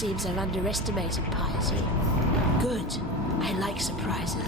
seems I've underestimated piety. Good. I like surprises.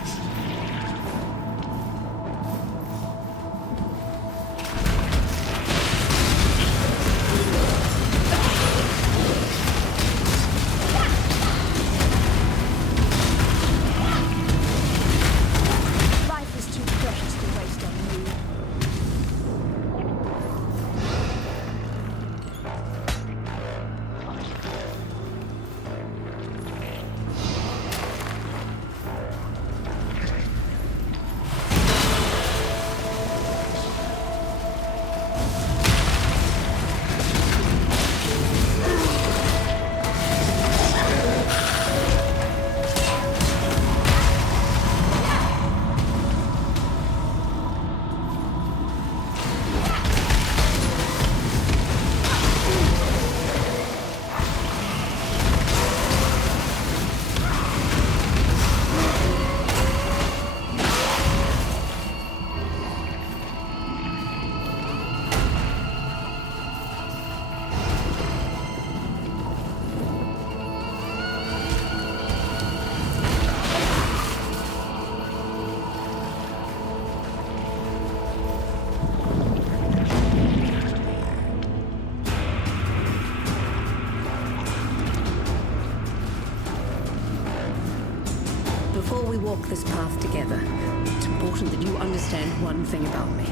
Before we walk this path together, it's important that you understand one thing about me.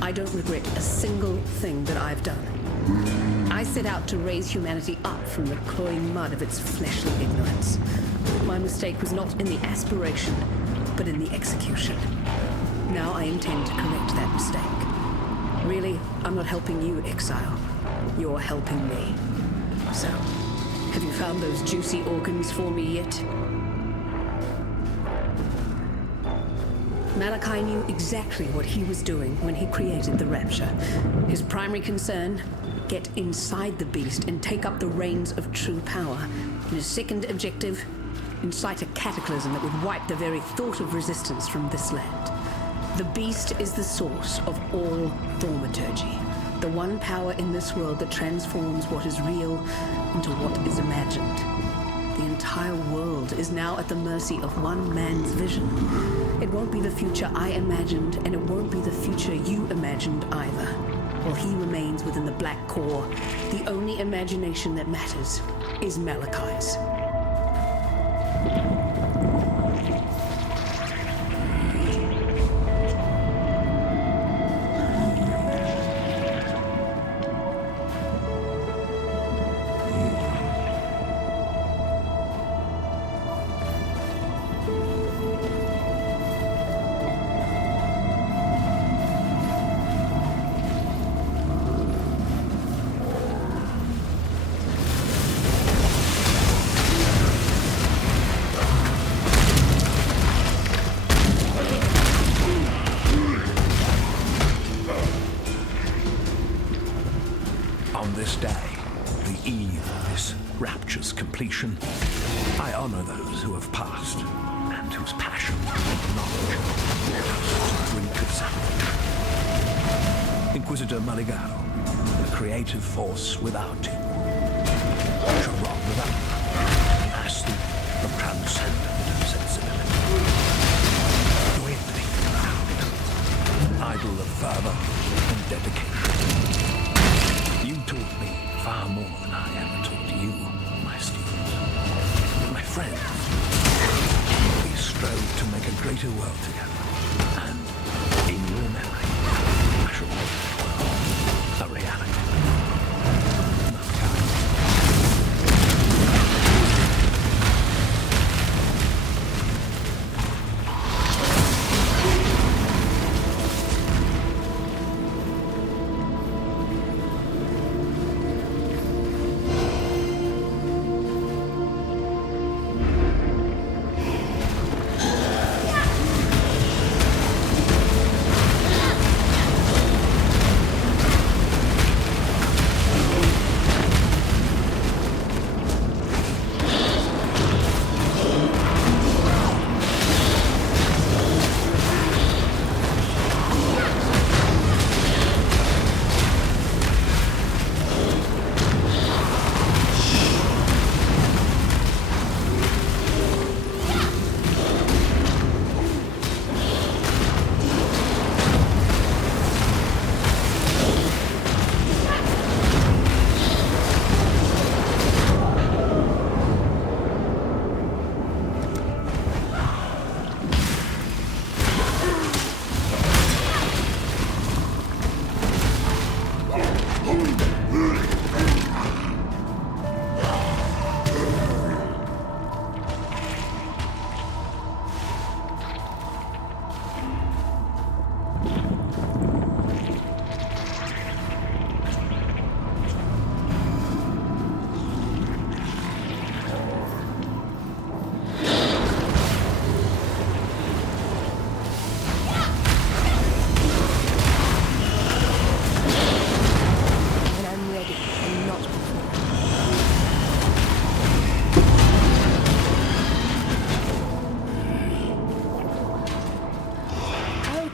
I don't regret a single thing that I've done. I set out to raise humanity up from the cloying mud of its fleshly ignorance. My mistake was not in the aspiration, but in the execution. Now I intend to correct that mistake. Really, I'm not helping you, Exile. You're helping me. So, have you found those juicy organs for me yet? Malachi knew exactly what he was doing when he created the Rapture. His primary concern, get inside the beast and take up the reins of true power. And his second objective, incite a cataclysm that would wipe the very thought of resistance from this land. The beast is the source of all thaumaturgy, the one power in this world that transforms what is real into what is imagined. The entire world is now at the mercy of one man's vision. It won't be the future I imagined, and it won't be the future you imagined either. While he remains within the black core, the only imagination that matters is Malachi's. On this day, the eve of this rapture's completion, I honor those who have passed and whose passion and knowledge helps to drink of salvation. Inquisitor Maligaro, the creative force without equal. Charon without master of transcendent sensibility. Dwindling cloud, idol of fervor and dedication. You taught me far more than I ever taught you, my students. My friends, we strove to make a greater world together. And in your memory, I shall make that world a reality.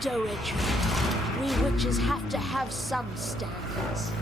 Doetry. We witches have to have some standards.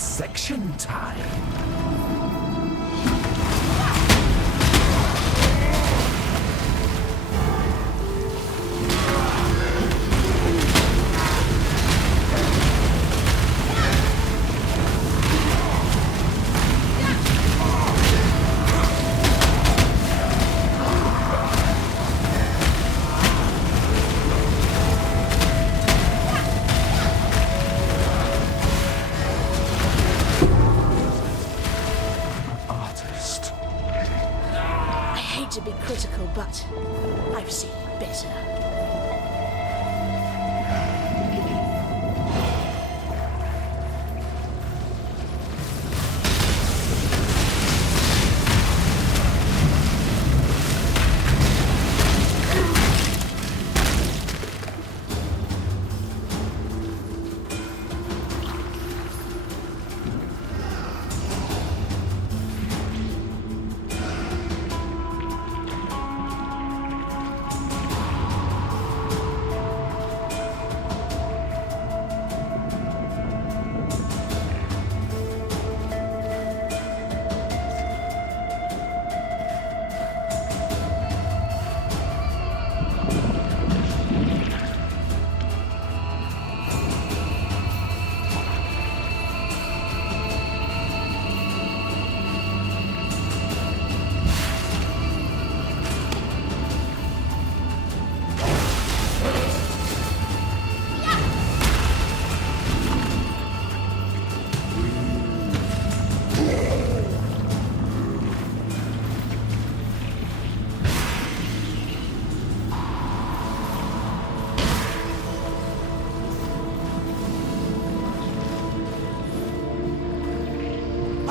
Dissection time. To be critical, but I've seen better.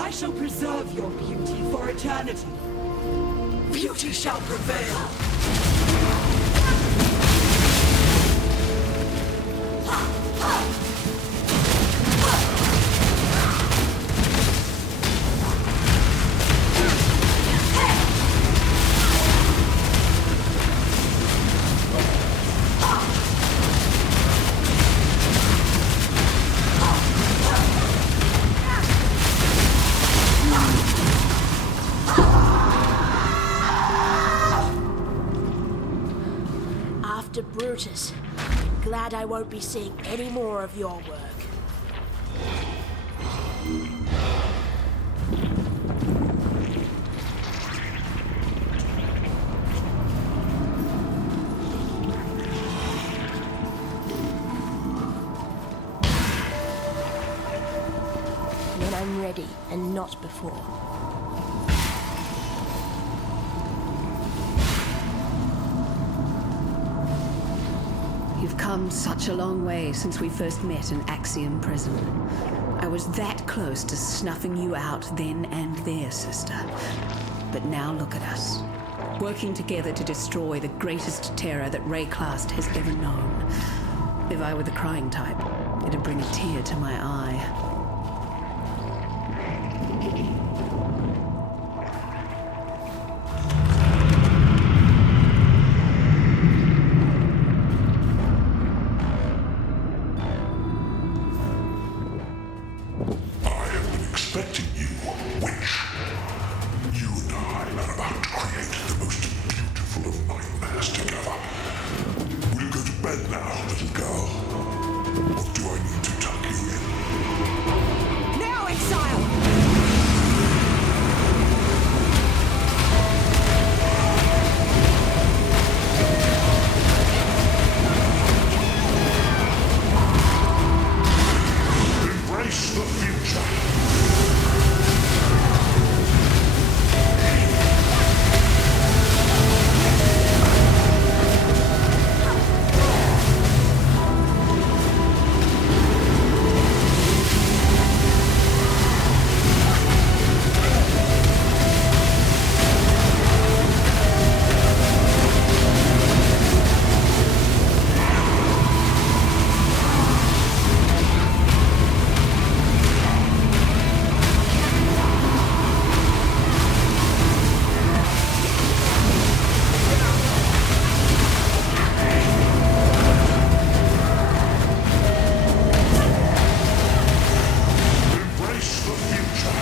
I shall preserve your beauty for eternity. Beauty shall prevail. Brutus. Glad I won't be seeing any more of your work. When I'm ready and not before. You've come such a long way since we first met in Axiom Prison. I was that close to snuffing you out then and there, sister. But now look at us, working together to destroy the greatest terror that Rayclast has ever known. If I were the crying type, it'd bring a tear to my eye. Expecting you, witch. You and I are about to create the most beautiful of nightmares together. We'll go to bed now, little girl. What do I need to tuck you in? Now, Exile! Embrace the future. Embrace the future.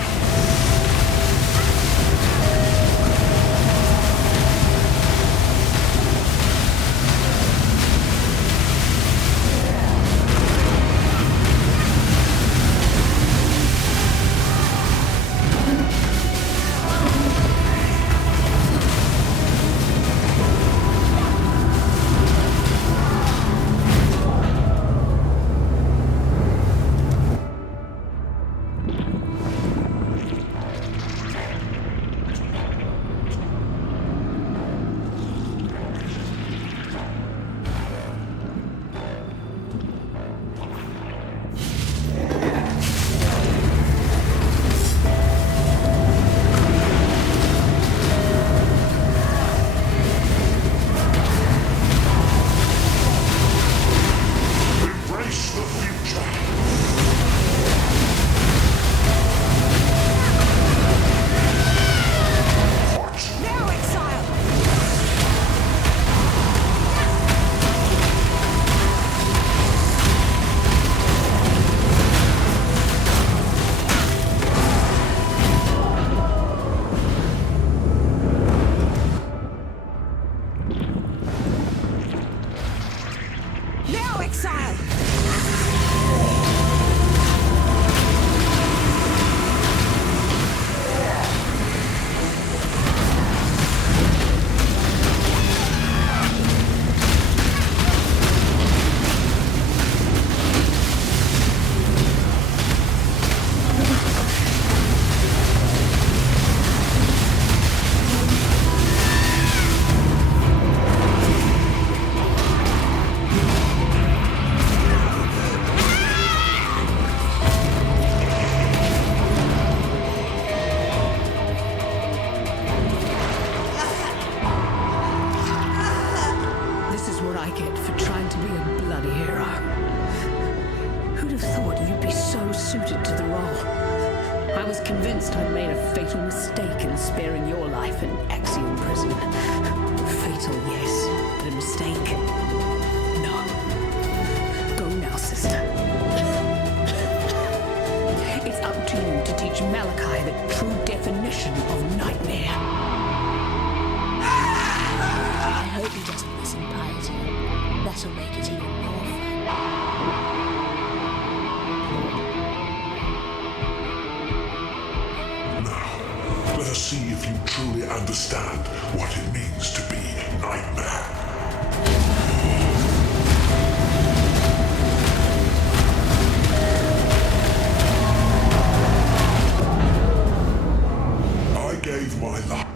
Embrace the future. What? Now, Exile! Now, Exile! This is what I get for trying to be a bloody hero. Who'd have thought you'd be so suited to the role? I was convinced I'd made a fatal mistake in sparing your life in Axiom Prison. Fatal, yes, but a mistake? No. Go now, sister. It's up to you to teach Malachi the true definition of nightmare. I hope he doesn't listen, Piety. truly understand what it means to be Nightmare. I gave my life.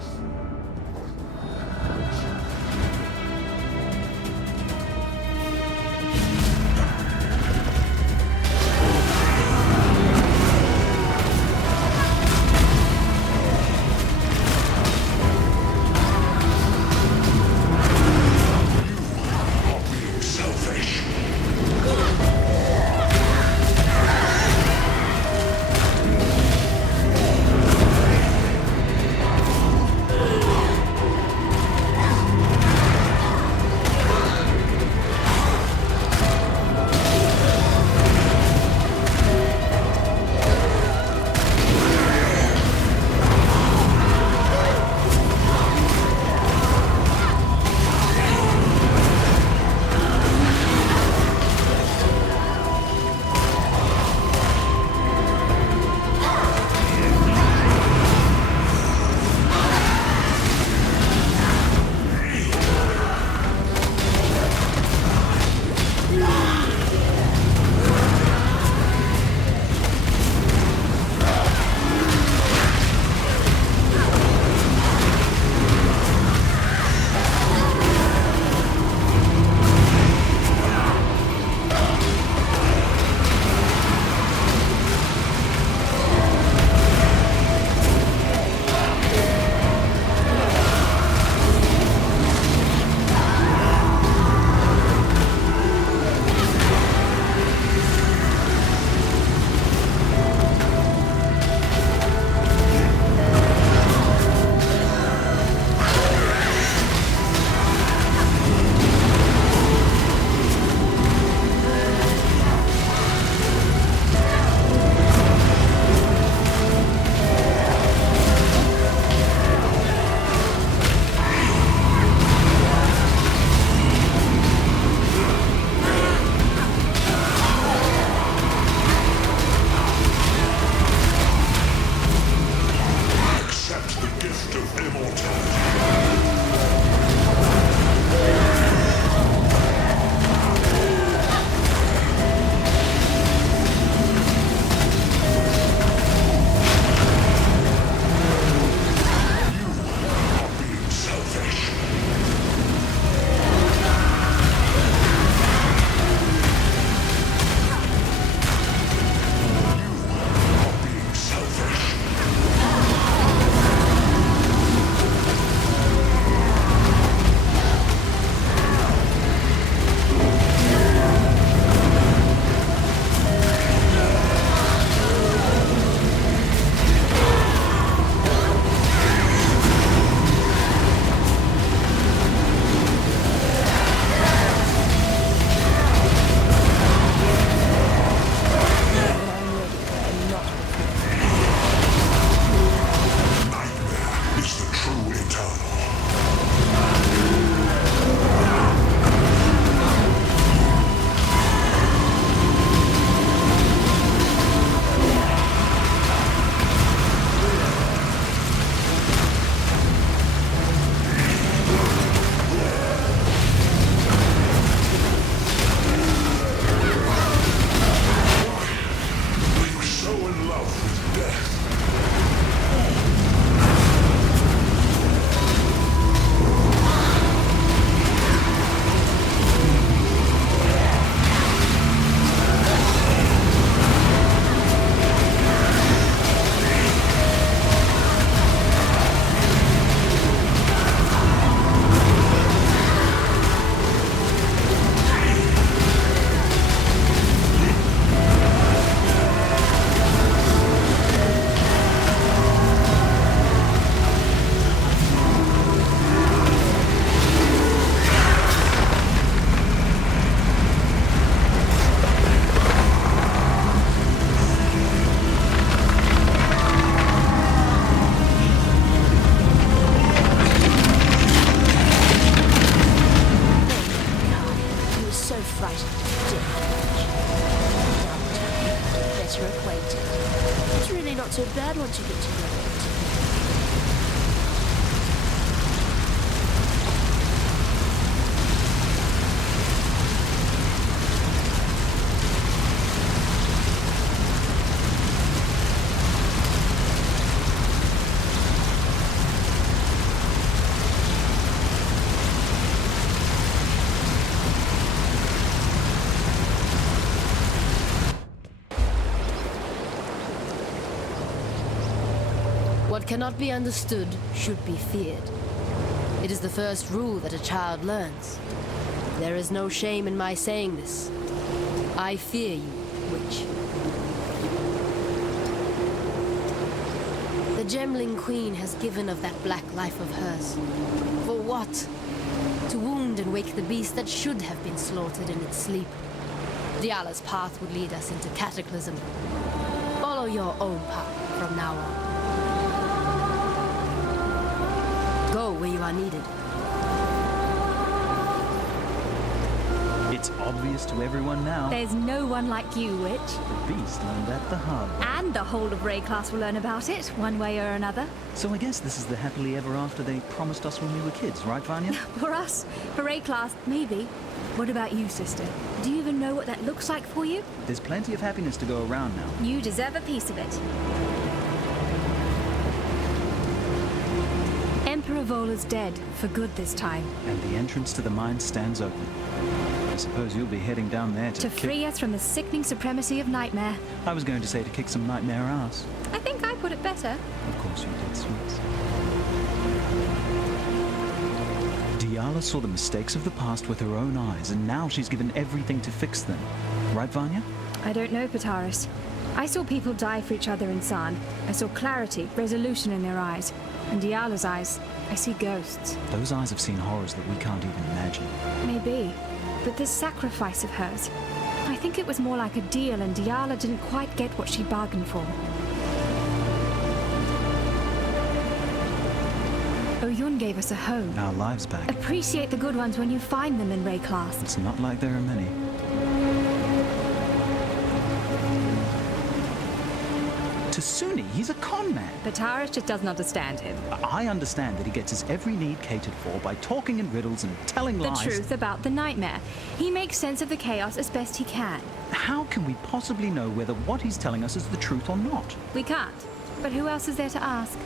What cannot be understood should be feared. It is the first rule that a child learns. There is no shame in my saying this. I fear you, witch. The Gemling Queen has given of that black life of hers. For what? To wound and wake the beast that should have been slaughtered in its sleep. Diala's path would lead us into cataclysm. Follow your own path from now on. Go where you are needed. It's obvious to everyone now. There's no one like you, witch. The beast learned that the hard way. And the whole of Ray class will learn about it, one way or another. So I guess this is the happily ever after they promised us when we were kids, right, Vanya? For us, for Ray class, maybe. What about you, sister? Do you even know what that looks like for you? There's plenty of happiness to go around now. You deserve a piece of it. Emperor Vola's dead, for good this time. And the entrance to the mine stands open. I suppose you'll be heading down there to free us from the sickening supremacy of nightmare. I was going to say to kick some nightmare ass. I think I put it better. Of course you did, sweets. Diala saw the mistakes of the past with her own eyes, and now she's given everything to fix them. Right, Vanya? I don't know, Pataris. I saw people die for each other in San. I saw clarity, resolution in their eyes. In Diala's eyes, I see ghosts. Those eyes have seen horrors that we can't even imagine. Maybe. But this sacrifice of hers, I think it was more like a deal, and Diala didn't quite get what she bargained for. Oyun gave us a home. Our lives back. Appreciate the good ones when you find them in Ray class. It's not like there are many. Tasuni, he's a con man. Pataris just doesn't understand him. I understand that he gets his every need catered for by talking in riddles and telling lies. The truth about the nightmare. He makes sense of the chaos as best he can. How can we possibly know whether what he's telling us is the truth or not? We can't. But who else is there to ask?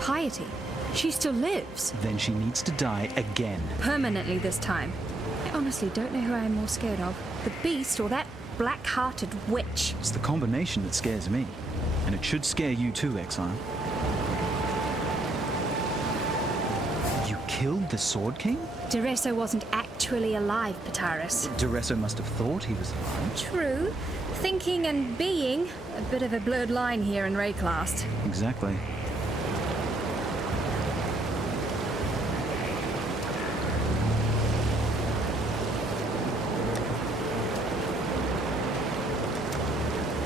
Piety. She still lives. Then she needs to die again. Permanently this time. I honestly don't know who I am more scared of. The beast or that black-hearted witch. It's the combination that scares me. And it should scare you too, Exile. You killed the Sword King? Dureso wasn't actually alive, Pataris. Dureso must have thought he was alive. True. Thinking and being. A bit of a blurred line here in Ray class. Exactly.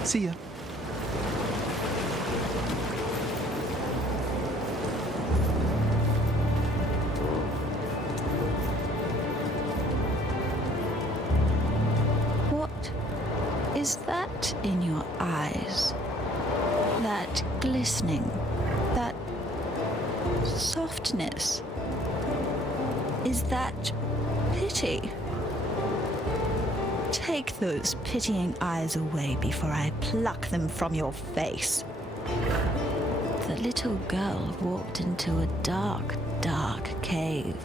See ya. What is that in your eyes? That glistening, that softness. Is that pity? Take those pitying eyes away before I pluck them from your face. The little girl walked into a dark, dark cave.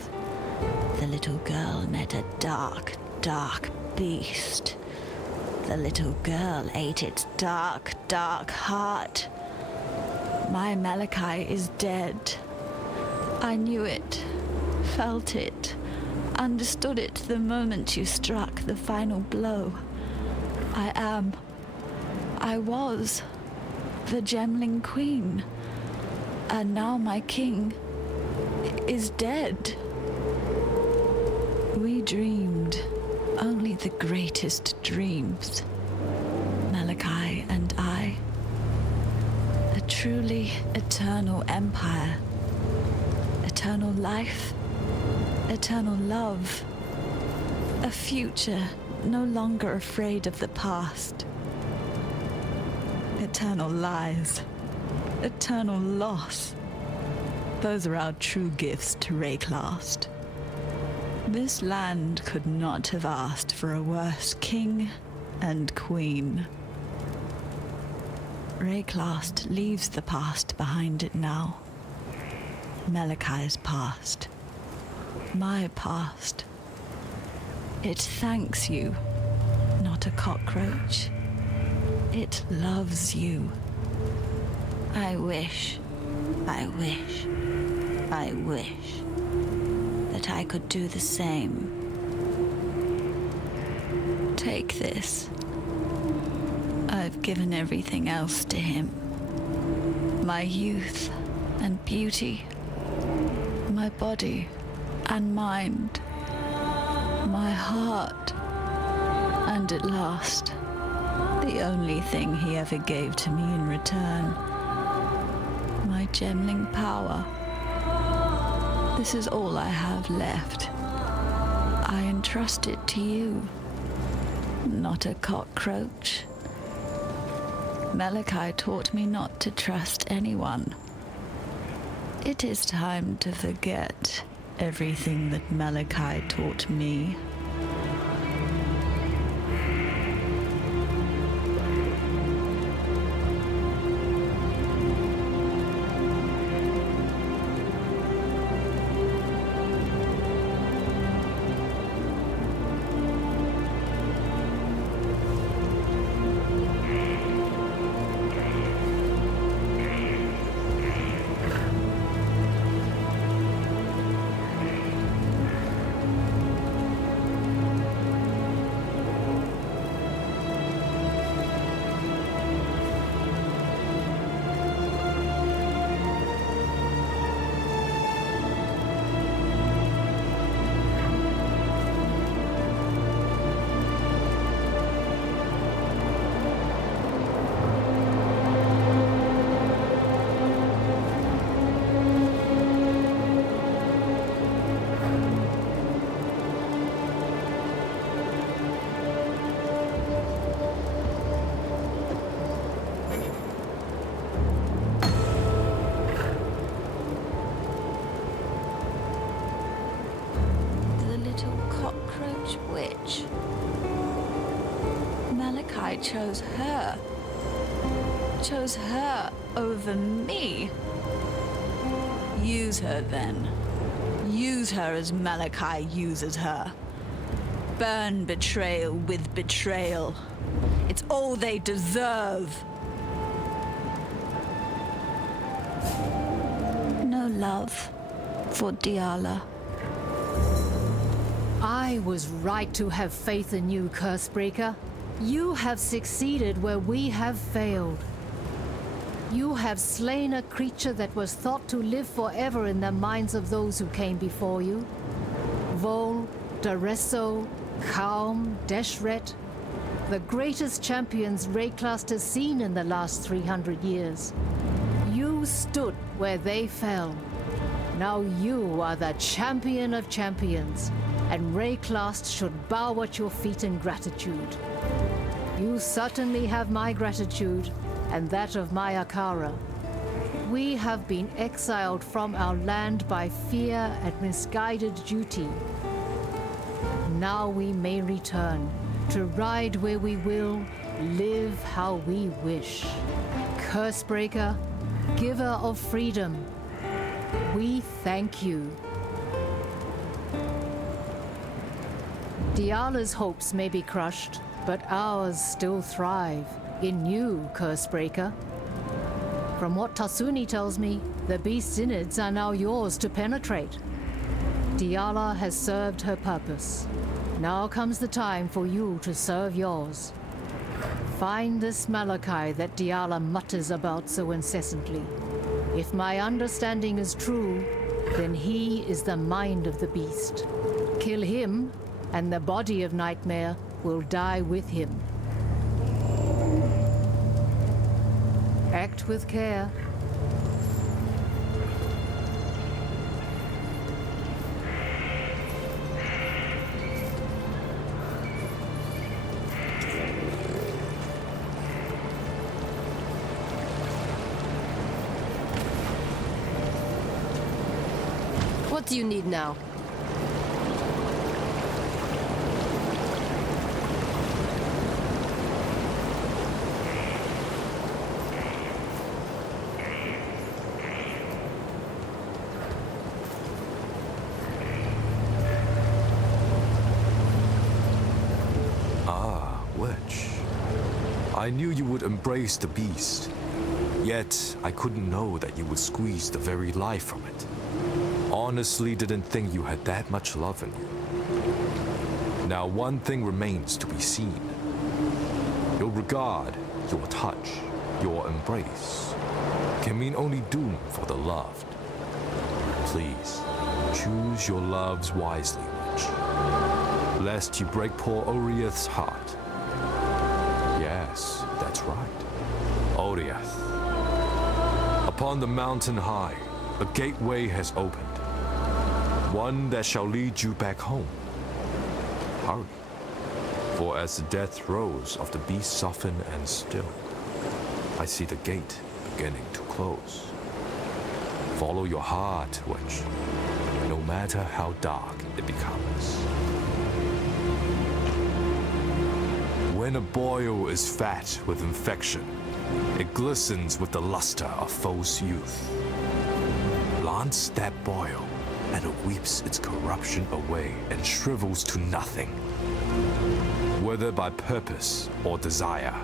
The little girl met a dark, dark beast. The little girl ate its dark, dark heart. My Malachi is dead. I knew it, felt it, understood it the moment you struck the final blow. I was the Gemling Queen, and now my king is dead. We dreamed only the greatest dreams, Malachi and I. A truly eternal empire, eternal life, eternal love, a future no longer afraid of the past, eternal lies, eternal loss. Those are our true gifts to Rayclast. This land could not have asked for a worse king and queen. Rayclast leaves the past behind it now. Malachi's past. My past. It thanks you, not a cockroach. It loves you. I wish that I could do the same. Take this. I've given everything else to him. My youth and beauty, my body and mind, my heart, and at last, the only thing he ever gave to me in return, my gemling power. This is all I have left. I entrust it to you, not a cockroach. Malachi taught me not to trust anyone. It is time to forget everything that Malachi taught me. Witch. Malachi chose her over me. Use her then. Use her as Malachi uses her. Burn betrayal with betrayal. It's all they deserve. No love for Diala. I was right to have faith in you, Cursebreaker. You have succeeded where we have failed. You have slain a creature that was thought to live forever in the minds of those who came before you. Vol, Daresso, Kaum, Deshret, the greatest champions Rayclast has seen in the last 300 years. You stood where they fell. Now you are the champion of champions, and Rayclast should bow at your feet in gratitude. You certainly have my gratitude, and that of my Akara. We have been exiled from our land by fear and misguided duty. Now we may return, to ride where we will, live how we wish. Cursebreaker, giver of freedom, we thank you. Diala's hopes may be crushed, but ours still thrive in you, Cursebreaker. From what Tasuni tells me, the beast's innards are now yours to penetrate. Diala has served her purpose. Now comes the time for you to serve yours. Find this Malachi that Diala mutters about so incessantly. If my understanding is true, then he is the mind of the beast. Kill him, and the body of Nightmare will die with him. Act with care. What do you need now? I knew you would embrace the beast, yet I couldn't know that you would squeeze the very life from it. Honestly, didn't think you had that much love in you. Now one thing remains to be seen. Your regard, your touch, your embrace can mean only doom for the loved. Please, choose your loves wisely, witch, lest you break poor Oriath's heart. Yes, that's right. Oriath. Upon the mountain high, a gateway has opened, one that shall lead you back home. Hurry, for as the death throes of the beast soften and still, I see the gate beginning to close. Follow your heart, witch, no matter how dark it becomes. When a boil is fat with infection, it glistens with the luster of false youth. Lance that boil, and it weeps its corruption away and shrivels to nothing. Whether by purpose or desire,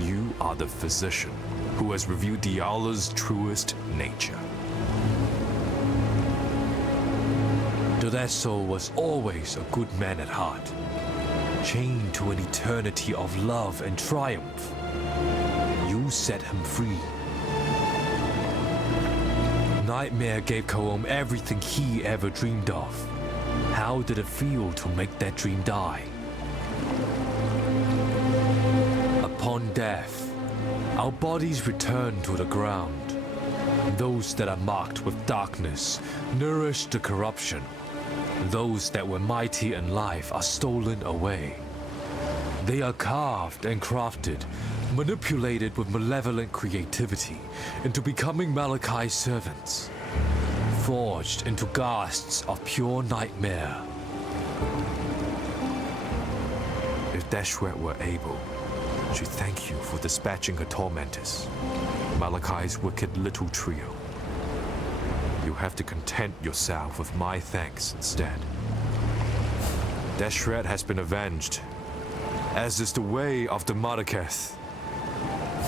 you are the physician who has revealed Diala's truest nature. Dodeso was always a good man at heart, chained to an eternity of love and triumph. You set him free. Nightmare gave Kaom everything he ever dreamed of. How did it feel to make that dream die? Upon death, our bodies return to the ground. Those that are marked with darkness nourish the corruption. Those that were mighty in life are stolen away. They are carved and crafted, manipulated with malevolent creativity into becoming Malachi's servants, forged into ghasts of pure nightmare. If Deshret were able, she'd thank you for dispatching her tormentors, Malachi's wicked little trio. You have to content yourself with my thanks instead. Deshret has been avenged, as is the way of the Madaketh.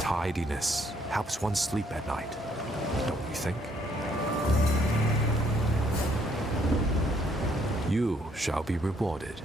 Tidiness helps one sleep at night, don't you think? You shall be rewarded.